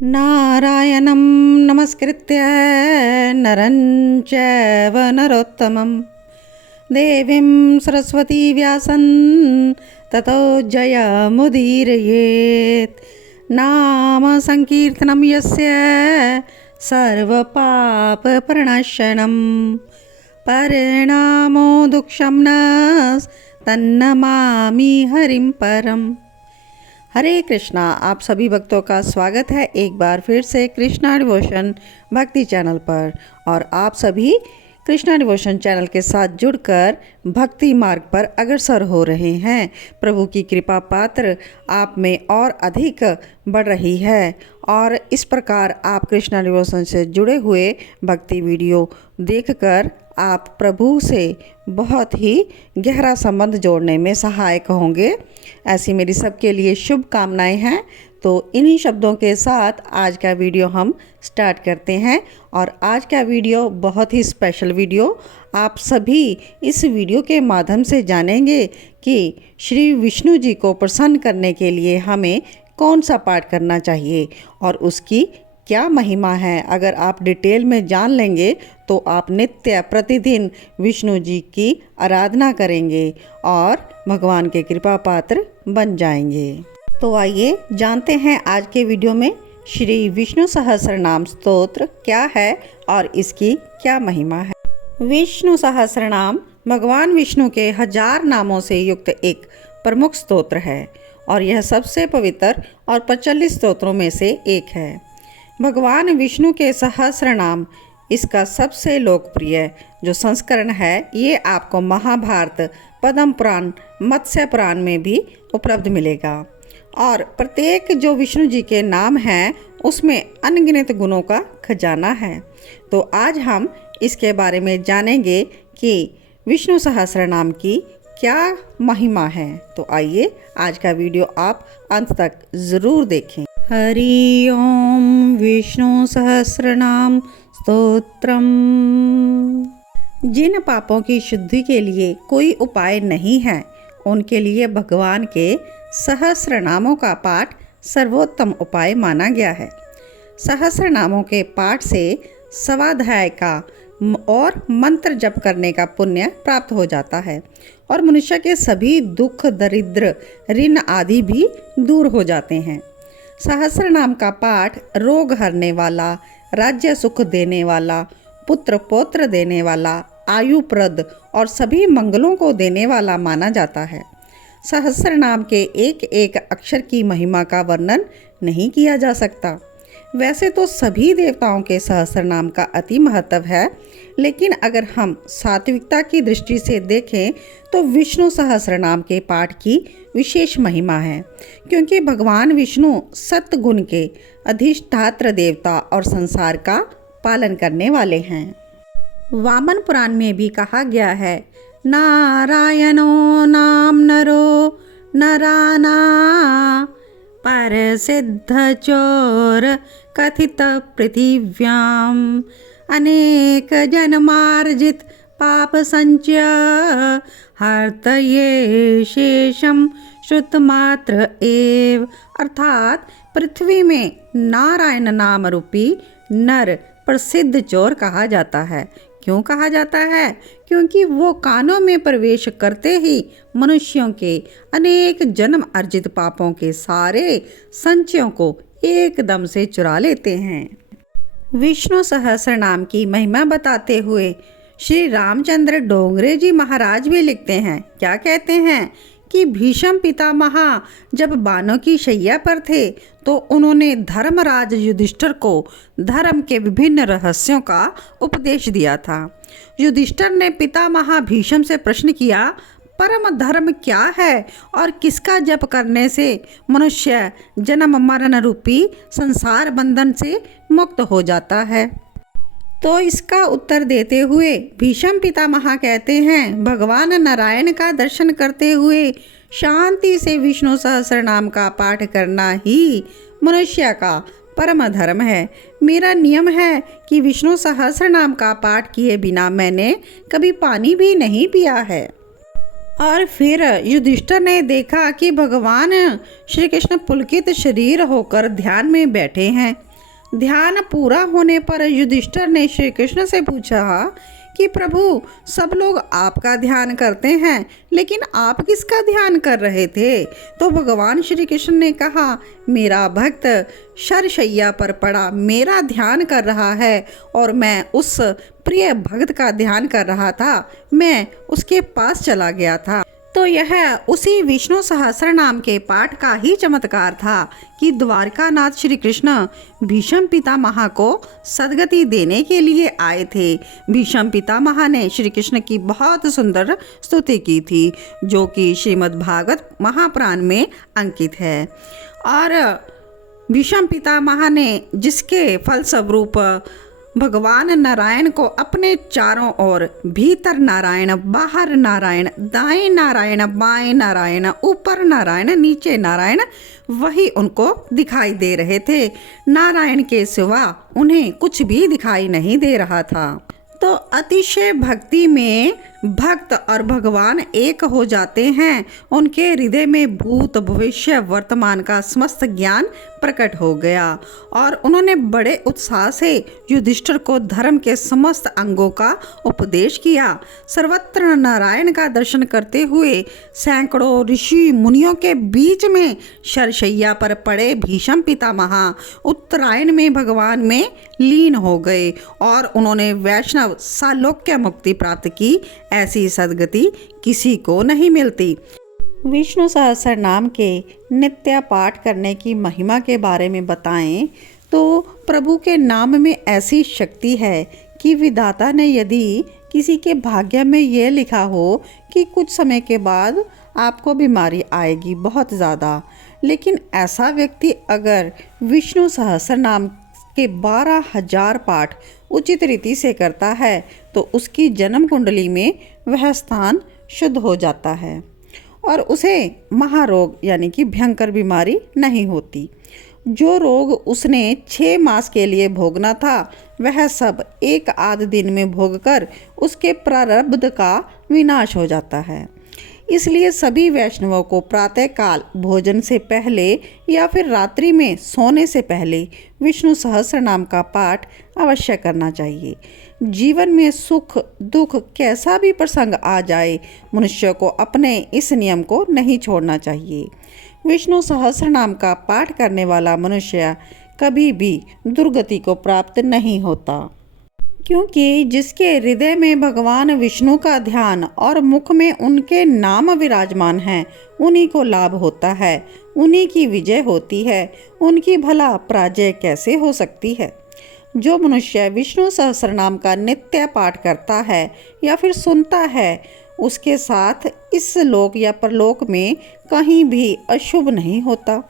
नारायणं नमस्कृत्य नरं चैव नरोत्तमं देवीं सरस्वती व्यासं ततो जयमुदीरयेत्। नाम संकीर्तनं यस्य सर्वपापप्रणाशनं परिणामो दुःखशमनः तन्नमामि हरिं परम। हरे कृष्णा। आप सभी भक्तों का स्वागत है एक बार फिर से कृष्णा डिवोशन भक्ति चैनल पर। और आप सभी कृष्णा डिवोशन चैनल के साथ जुड़कर भक्ति मार्ग पर अग्रसर हो रहे हैं। प्रभु की कृपा पात्र आप में और अधिक बढ़ रही है और इस प्रकार आप कृष्णा डिवोशन से जुड़े हुए भक्ति वीडियो देखकर आप प्रभु से बहुत ही गहरा संबंध जोड़ने में सहायक होंगे, ऐसी मेरी सबके लिए शुभकामनाएं हैं। तो इन्हीं शब्दों के साथ आज का वीडियो हम स्टार्ट करते हैं। और आज का वीडियो बहुत ही स्पेशल वीडियो, आप सभी इस वीडियो के माध्यम से जानेंगे कि श्री विष्णु जी को प्रसन्न करने के लिए हमें कौन सा पाठ करना चाहिए और उसकी क्या महिमा है। अगर आप डिटेल में जान लेंगे तो आप नित्य प्रतिदिन विष्णु जी की आराधना करेंगे और भगवान के कृपा पात्र बन जाएंगे। तो आइए जानते हैं आज के वीडियो में श्री विष्णु सहस्रनाम स्तोत्र क्या है और इसकी क्या महिमा है। विष्णु सहस्रनाम भगवान विष्णु के 1000 नामों से युक्त एक प्रमुख स्तोत्र है और यह सबसे पवित्र और प्रचलित स्तोत्रों में से एक है। भगवान विष्णु के सहस्र नाम इसका सबसे लोकप्रिय जो संस्करण है ये आपको महाभारत, पद्म पुराण, मत्स्य पुराण में भी उपलब्ध मिलेगा। और प्रत्येक जो विष्णु जी के नाम हैं उसमें अनगिनत गुणों का खजाना है। तो आज हम इसके बारे में जानेंगे कि विष्णु सहस्र नाम की क्या महिमा है। तो आइए आज का वीडियो आप अंत तक ज़रूर देखें। हरि ओम विष्णु सहस्रनाम स्तोत्रम। जिन पापों की शुद्धि के लिए कोई उपाय नहीं है उनके लिए भगवान के सहस्र नामों का पाठ सर्वोत्तम उपाय माना गया है। सहस्र नामों के पाठ से स्वाध्याय का और मंत्र जप करने का पुण्य प्राप्त हो जाता है और मनुष्य के सभी दुख, दरिद्र, ऋण आदि भी दूर हो जाते हैं। सहस्र नाम का पाठ रोग हरने वाला, राज्य सुख देने वाला, पुत्र पौत्र देने वाला, आयुप्रद और सभी मंगलों को देने वाला माना जाता है। सहस्र नाम के एक एक अक्षर की महिमा का वर्णन नहीं किया जा सकता। वैसे तो सभी देवताओं के सहस्र नाम का अति महत्व है, लेकिन अगर हम सात्विकता की दृष्टि से देखें तो विष्णु सहस्र नाम के पाठ की विशेष महिमा है, क्योंकि भगवान विष्णु सत्गुण के अधिष्ठात्र देवता और संसार का पालन करने वाले हैं। वामन पुराण में भी कहा गया है, नारायणो नाम नरो नराना पर सिद्ध चोर कथित पृथिव्याम अनेक जन्मार्जित पाप संचय हर्तये शेषम श्रुत मात्र एव। अर्थात पृथ्वी में नारायण नाम रूपी नर प्रसिद्ध चोर कहा जाता है। क्यों कहा जाता है? क्योंकि वो कानों में प्रवेश करते ही मनुष्यों के अनेक जन्म अर्जित पापों के सारे संचयों को एकदम से चुरा लेते हैं। विष्णु सहस्र नाम की महिमा बताते हुए श्री रामचंद्र डोंगरे जी महाराज भी लिखते हैं। क्या कहते हैं कि भीष्म पितामह जब बानों की शैया पर थे तो उन्होंने धर्मराज युधिष्ठिर को धर्म के विभिन्न रहस्यों का उपदेश दिया था। युधिष्ठिर ने पितामह भीष्म से प्रश्न किया, परम धर्म क्या है और किसका जप करने से मनुष्य जन्म मरण रूपी संसार बंधन से मुक्त हो जाता है? तो इसका उत्तर देते हुए भीष्म पितामह कहते हैं, भगवान नारायण का दर्शन करते हुए शांति से विष्णु सहस्र नाम का पाठ करना ही मनुष्य का परम धर्म है। मेरा नियम है कि विष्णु सहस्र नाम का पाठ किए बिना मैंने कभी पानी भी नहीं पिया है। और फिर युधिष्ठिर ने देखा कि भगवान श्री कृष्ण पुलकित शरीर होकर ध्यान में बैठे हैं। ध्यान पूरा होने पर युधिष्ठिर ने श्री कृष्ण से पूछा कि प्रभु, सब लोग आपका ध्यान करते हैं, लेकिन आप किसका ध्यान कर रहे थे? तो भगवान श्री कृष्ण ने कहा, मेरा भक्त शरशैया पर पड़ा मेरा ध्यान कर रहा है और मैं उस प्रिय भक्त का ध्यान कर रहा था। मैं उसके पास चला गया था। तो यह उसी विष्णु सहस्त्र नाम के पाठ का ही चमत्कार था कि द्वारकानाथ श्री कृष्ण भीष्म पितामह को सद्गति देने के लिए आए थे। भीष्म पितामह ने श्री कृष्ण की बहुत सुंदर स्तुति की थी, जो कि श्रीमद् भागवत महापुराण में अंकित है। और भीष्म पितामह ने जिसके फलस्वरूप भगवान नारायण को अपने चारों ओर, भीतर नारायण, बाहर नारायण, दाएं नारायण, बाएं नारायण, ऊपर नारायण, नीचे नारायण, वही उनको दिखाई दे रहे थे। नारायण के सिवा उन्हें कुछ भी दिखाई नहीं दे रहा था। तो अतिशय भक्ति में भक्त और भगवान एक हो जाते हैं। उनके हृदय में भूत, भविष्य, वर्तमान का समस्त ज्ञान प्रकट हो गया और उन्होंने बड़े उत्साह से युधिष्ठिर को धर्म के समस्त अंगों का उपदेश किया। सर्वत्र नारायण का दर्शन करते हुए सैकड़ों ऋषि मुनियों के बीच में शरशैया पर पड़े भीष्म पितामह उत्तरायण में भगवान में लीन हो गए और उन्होंने वैष्णव सालोक्य मुक्ति प्राप्त की। ऐसी सद्गति किसी को नहीं मिलती। विष्णु सहस्त्र नाम के नित्य पाठ करने की महिमा के बारे में बताएं तो प्रभु के नाम में ऐसी शक्ति है कि विधाता ने यदि किसी के भाग्य में ये लिखा हो कि कुछ समय के बाद आपको बीमारी आएगी बहुत ज़्यादा, लेकिन ऐसा व्यक्ति अगर विष्णु सहस्त्र नाम के 12,000 पाठ उचित रीति से करता है तो उसकी जन्म कुंडली में वह स्थान शुद्ध हो जाता है और उसे महारोग यानी कि भयंकर बीमारी नहीं होती। जो रोग उसने 6 मास के लिए भोगना था वह सब एक आध दिन में भोगकर उसके प्रारब्ध का विनाश हो जाता है। इसलिए सभी वैष्णवों को प्रातःकाल भोजन से पहले या फिर रात्रि में सोने से पहले विष्णु सहस्त्र नाम का पाठ अवश्य करना चाहिए। जीवन में सुख दुख कैसा भी प्रसंग आ जाए, मनुष्य को अपने इस नियम को नहीं छोड़ना चाहिए। विष्णु सहस्त्र नाम का पाठ करने वाला मनुष्य कभी भी दुर्गति को प्राप्त नहीं होता, क्योंकि जिसके हृदय में भगवान विष्णु का ध्यान और मुख में उनके नाम विराजमान हैं, उन्हीं को लाभ होता है, उन्हीं की विजय होती है। उनकी भला पराजय कैसे हो सकती है? जो मनुष्य विष्णु सहस्त्र नाम का नित्य पाठ करता है या फिर सुनता है, उसके साथ इस लोक या परलोक में कहीं भी अशुभ नहीं होता।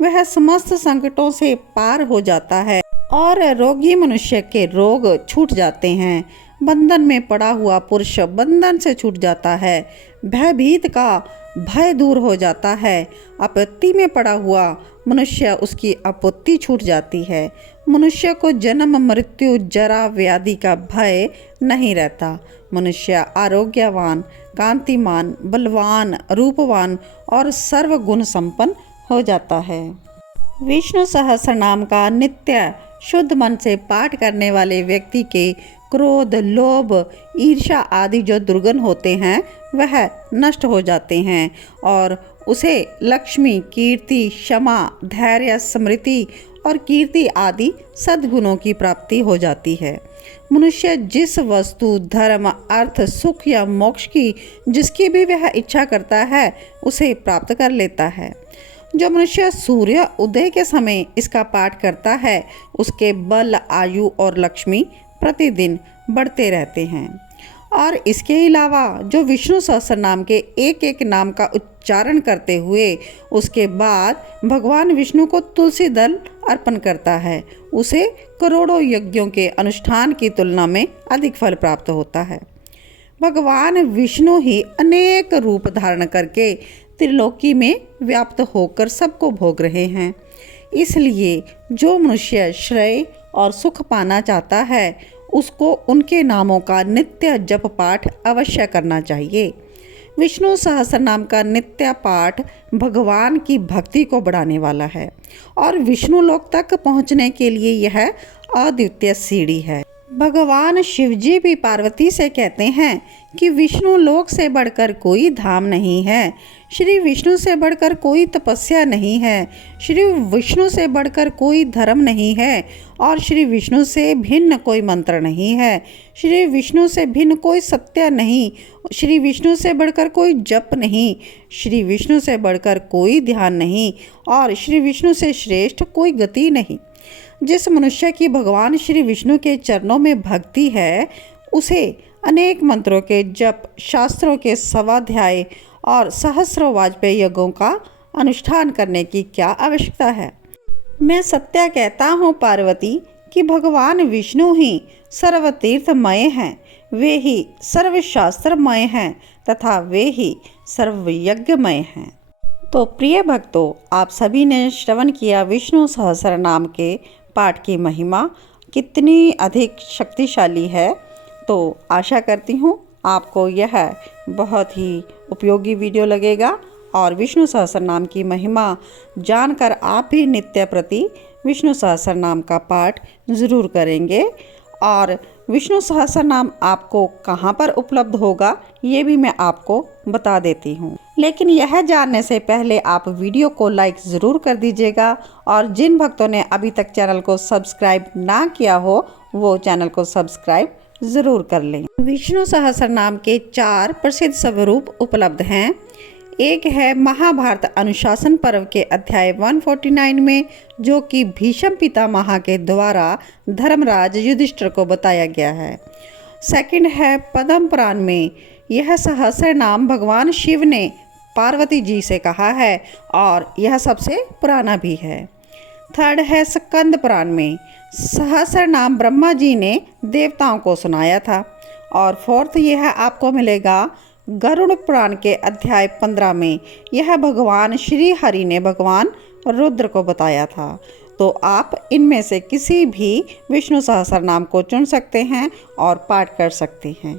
वह समस्त संकटों से पार हो जाता है और रोगी मनुष्य के रोग छूट जाते हैं। बंधन में पड़ा हुआ पुरुष बंधन से छूट जाता है। भयभीत का भय दूर हो जाता है। आपत्ति में पड़ा हुआ मनुष्य, उसकी आपत्ति छूट जाती है। मनुष्य को जन्म मृत्यु जरा व्याधि का भय नहीं रहता। मनुष्य आरोग्यवान, कांतिमान, बलवान, रूपवान और सर्वगुण संपन्न हो जाता है। विष्णु सहस्त्र नाम का नित्य शुद्ध मन से पाठ करने वाले व्यक्ति के क्रोध, लोभ, ईर्ष्या आदि जो दुर्गुण होते हैं वह नष्ट हो जाते हैं और उसे लक्ष्मी, कीर्ति, क्षमा, धैर्य, स्मृति और कीर्ति आदि सद्गुणों की प्राप्ति हो जाती है। मनुष्य जिस वस्तु, धर्म, अर्थ, सुख या मोक्ष की जिसकी भी वह इच्छा करता है उसे प्राप्त कर लेता है। जो मनुष्य सूर्य उदय के समय इसका पाठ करता है उसके बल, आयु और लक्ष्मी प्रतिदिन बढ़ते रहते हैं। और इसके अलावा जो विष्णु सहस्त्र नाम के एक एक नाम का उच्चारण करते हुए उसके बाद भगवान विष्णु को तुलसी दल अर्पण करता है, उसे करोड़ों यज्ञों के अनुष्ठान की तुलना में अधिक फल प्राप्त होता है। भगवान विष्णु ही अनेक रूप धारण करके त्रिलोकी में व्याप्त होकर सबको भोग रहे हैं। इसलिए जो मनुष्य श्रेय और सुख पाना चाहता है उसको उनके नामों का नित्य जप पाठ अवश्य करना चाहिए। विष्णु सहस्रनाम का नित्य पाठ भगवान की भक्ति को बढ़ाने वाला है और विष्णु लोक तक पहुंचने के लिए यह अद्वितीय सीढ़ी है। भगवान शिवजी भी पार्वती से कहते हैं कि विष्णु लोक से बढ़कर कोई धाम नहीं है, श्री विष्णु से बढ़कर कोई तपस्या नहीं है, श्री विष्णु से बढ़कर कोई धर्म नहीं है और श्री विष्णु से भिन्न कोई मंत्र नहीं है, श्री विष्णु से भिन्न कोई सत्य नहीं, श्री विष्णु से बढ़कर कोई जप नहीं, श्री विष्णु से बढ़कर कोई ध्यान नहीं और श्री विष्णु से श्रेष्ठ कोई गति नहीं। जिस मनुष्य की भगवान श्री विष्णु के चरणों में भक्ति है, उसे अनेक मंत्रों के जप, शास्त्रों के स्वाध्याय और सहस्रों वाजपेयी यज्ञों का अनुष्ठान करने की क्या आवश्यकता है। मैं सत्य कहता हूँ पार्वती कि भगवान विष्णु ही सर्वतीर्थमय हैं, वे ही सर्वशास्त्रमय हैं तथा वे ही सर्वयज्ञमय हैं। तो प्रिय भक्तों, आप सभी ने श्रवण किया विष्णु सहस्र नाम के पाठ की महिमा कितनी अधिक शक्तिशाली है। तो आशा करती हूँ आपको यह बहुत ही उपयोगी वीडियो लगेगा और विष्णु सहस्र नाम की महिमा जानकर आप भी नित्य प्रति विष्णु सहस्र नाम का पाठ ज़रूर करेंगे। और विष्णु सहस्र नाम आपको कहाँ पर उपलब्ध होगा ये भी मैं आपको बता देती हूँ, लेकिन यह जानने से पहले आप वीडियो को लाइक ज़रूर कर दीजिएगा और जिन भक्तों ने अभी तक चैनल को सब्सक्राइब ना किया हो वो चैनल को सब्सक्राइब ज़रूर कर लें। विष्णु सहस्र नाम के 4 प्रसिद्ध स्वरूप उपलब्ध हैं। एक है महाभारत अनुशासन पर्व के अध्याय 149 में, जो कि भीष्म पितामह के द्वारा धर्मराज युधिष्ठिर को बताया गया है। सेकंड है पद्म पुराण में, यह सहस्र नाम भगवान शिव ने पार्वती जी से कहा है और यह सबसे पुराना भी है। थर्ड है स्कंद पुराण में, सहस्र नाम ब्रह्मा जी ने देवताओं को सुनाया था। और फोर्थ यह आपको मिलेगा गरुड़ पुराण के अध्याय 15 में, यह भगवान श्री हरि ने भगवान रुद्र को बताया था। तो आप इनमें से किसी भी विष्णु सहस्र नाम को चुन सकते हैं और पाठ कर सकते हैं।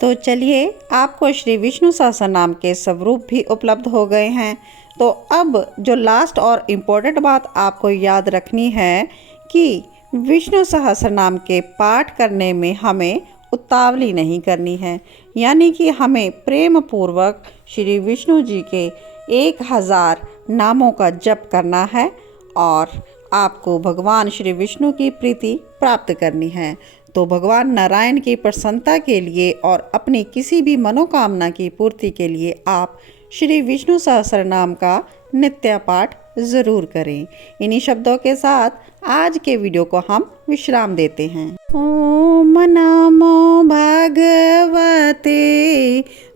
तो चलिए, आपको श्री विष्णु सहस्र नाम के स्वरूप भी उपलब्ध हो गए हैं। तो अब जो लास्ट और इम्पोर्टेंट बात आपको याद रखनी है कि विष्णु सहस्र नाम के पाठ करने में हमें उतावली नहीं करनी है, यानी कि हमें प्रेम पूर्वक श्री विष्णु जी के 1000 नामों का जप करना है और आपको भगवान श्री विष्णु की प्रीति प्राप्त करनी है। तो भगवान नारायण की प्रसन्नता के लिए और अपनी किसी भी मनोकामना की पूर्ति के लिए आप श्री विष्णु सहस्र नाम का नित्य पाठ ज़रूर करें। इन्हीं शब्दों के साथ आज के वीडियो को हम विश्राम देते हैं। ओम नमो भगवते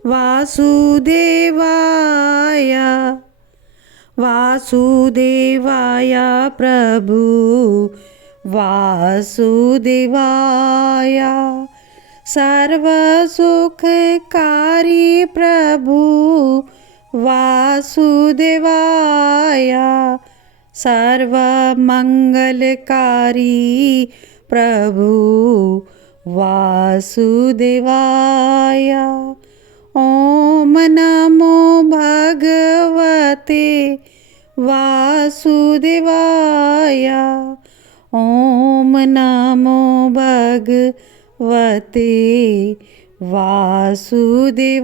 वासुदेवाय, वासुदेवाय प्रभु वासुदेवाय, सर्वसुखकारी प्रभु वासुदेवाय, सर्वमंगलकारी प्रभु वासुदेवाय। ओम नमो भगवते वासुदेवाय, ओम नमो भगवते वासुदेवाय।